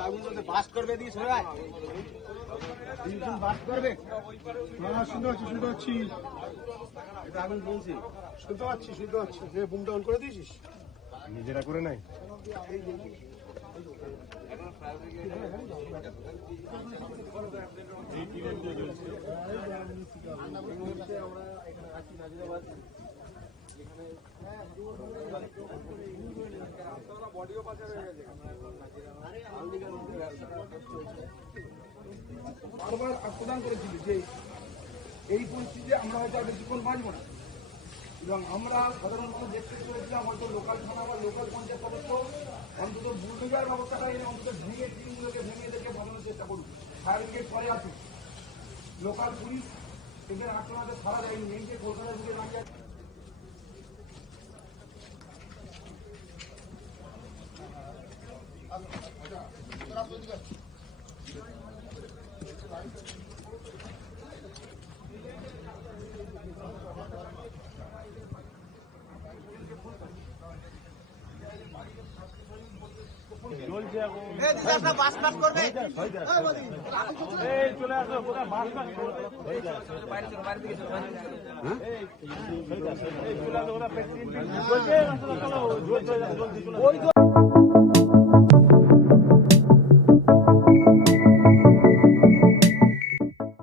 আগুন চলছে, বাস্ট করবে দিস সবাই বাস্ট করবে। হ্যাঁ শুনতে পাচ্ছি আগুন চলছে, শুনতে পাচ্ছি যে বুমটা অন করে দিয়েছিস নিজেরা করে নাই। বারবার প্রদান করেছিল যে এই পরিস্থিতিতে আমরা হয়তো আর বেশিক্ষণ বাঁচব না, এবং আমরা সাধারণত দেখতে চলেছিলাম হয়তো লোকাল থানা বা লোকাল পঞ্চায়েত সদস্য অন্তত বুলডোজার ব্যবস্থাটা এনে অন্তত ভেঙে টিমগুলোকে ভেঙে দেখে বাঁচানোর চেষ্টা করুন। ফায়ার ব্রিগেড পরে আসুন, লোকাল পুলিশ এদের আক্রমণে সারা দেয়নি, এই যে কলকাতার দিকে দাঁড়িয়ে আছে। বাস বাস করবে চলে আসো বাইরে